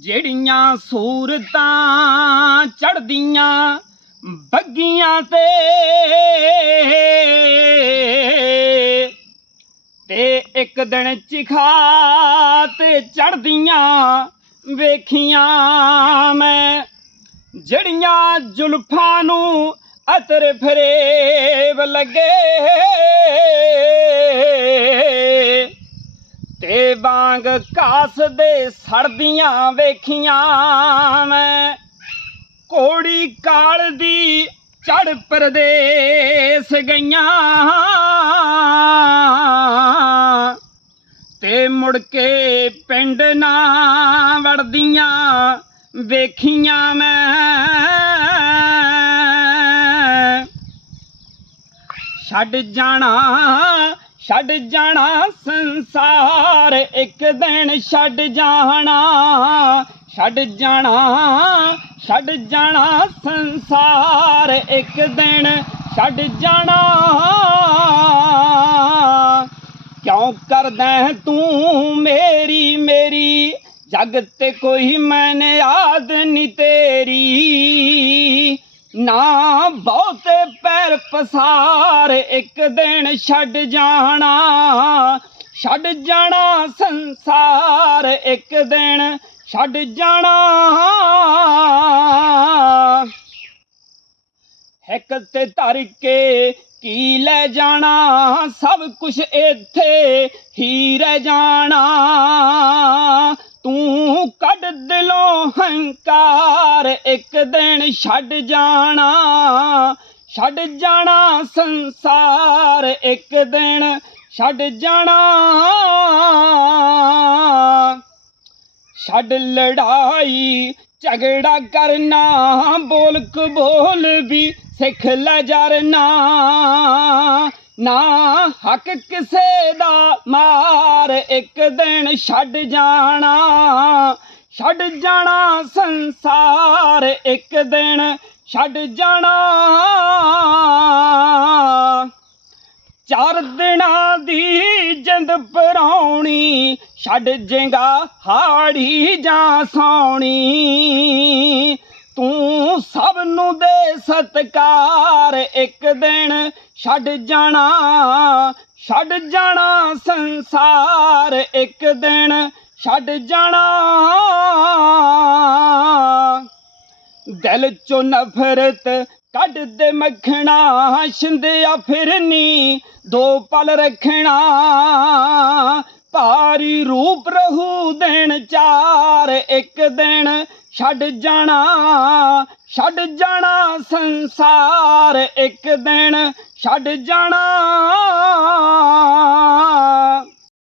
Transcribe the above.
ਜਿਹੜੀਆਂ ਸੂਰਤਾਂ ਚੜਦੀਆਂ ਬੱਗੀਆਂ ਤੇ। ਤੇ ਇੱਕ ਦਿਨ ਚਿਖਾ ਤੇ ਚੜਦੀਆਂ ਵੇਖੀਆਂ ਮੈਂ, ਜਿਹੜੀਆਂ ਜ਼ੁਲਫਾਂ ਨੂੰ ਅਤਰ ਫਰੇਬ ਲੱਗੇ ਤੇ ਵਾਂਗ ਕਾਸ ਦੇ ਸੜਦੀਆਂ ਵੇਖੀਆਂ ਮੈਂ। ਕੋੜੀ ਕਾਲ ਦੀ ਚੜ ਪਰਦੇਸ ਗਈਆਂ। ਤੇ ਮੁੜ ਕੇ ਪਿੰਡ ਨਾ ਵੜਦੀਆਂ ਵੇਖੀਆਂ ਮੈਂ। ਛੱਡ ਜਾਣਾ ਛੱਡ ਜਾਣਾ ਸੰਸਾਰ, ਇੱਕ ਦਿਨ ਛੱਡ ਜਾਣਾ। ਛੱਡ ਜਾਣਾ ਛੱਡ ਜਾਣਾ ਸੰਸਾਰ, ਇੱਕ ਦਿਨ ਛੱਡ ਜਾਣਾ। ਕਿਉਂ ਕਰਦਾ ਤੂੰ ਮੇਰੀ ਮੇਰੀ ਜਗ ਤੇ ਕੋਈ ਮੈਨੇ ਯਾਦ ਨਹੀਂ ਤੇਰੀ। ਨਾ ਬਹੁ ਪੈਰ ਪਸਾਰ, ਇੱਕ ਦਿਨ ਛੱਡ ਜਾਣਾ। ਛੱਡ ਜਾਣਾ ਸੰਸਾਰ, ਇੱਕ ਦਿਨ ਛੱਡ ਜਾਣਾ। ਇੱਕ ਤੇ ਧਰ ਕੇ ਕੀ ਲੈ ਜਾਣਾ? ਸਭ ਕੁਝ ਇੱਥੇ ਹੀ ਰਹਿ ਜਾਣਾ। ਤੂੰ ਕੱਢ ਦਿਲੋਂ ਹੰਕਾਰ, ਇੱਕ ਦਿਨ ਛੱਡ ਜਾਣਾ। ਛੱਡ ਜਾਣਾ ਸੰਸਾਰ ਇੱਕ ਦਿਨ, ਛੱਡ ਜਾਣਾ। ਛੱਡ ਲੜਾਈ, ਝਗੜਾ ਕਰਨਾ ਬੋਲ ਕਬੋਲ ਵੀ ਸਿੱਖ ਲੈ ਜਰਨਾ। ਨਾ ਹੱਕ ਕਿਸੇ ਦਾ ਮਾਰ, ਇੱਕ ਦਿਨ ਛੱਡ ਜਾਣਾ। ਛੱਡ ਜਾਣਾ ਸੰਸਾਰ ਇੱਕ ਦਿਨ ਛੱਡ ਜਾਣਾ। ਚਾਰ ਦਿਨਾਂ ਦੀ ਜਿੰਦ ਪਰਾਉਣੀ, ਛੱਡ ਜੇਗਾ ਹਾੜੀ ਜਾਂ ਸੌਣੀ ਤੂੰ ਸਭ ਨੂੰ ਦੇ ਸਤਕਾਰ, ਇੱਕ ਦਿਨ ਛੱਡ ਜਾਣਾ ਛੱਡ ਜਾਣਾ ਸੰਸਾਰ, ਇੱਕ ਦਿਨ ਛੱਡ ਜਾਣਾ। ਦਿਲ ਚੋਂ ਨਫ਼ਰਤ ਕੱਢ ਦੇ ਮੱਖਣਾ ਛਿੰਦਿਆ ਫਿਰਨੀ ਦੋ ਪਲ ਰੱਖਣਾ। ਭਾਰੀ ਰੂਪ ਰਹੂ ਦੇਣ ਚਾਰ, ਇੱਕ ਦਿਨ ਛੱਡ ਜਾਣਾ ਛੱਡ ਜਾਣਾ ਸੰਸਾਰ, ਇੱਕ ਦਿਨ ਛੱਡ ਜਾਣਾ।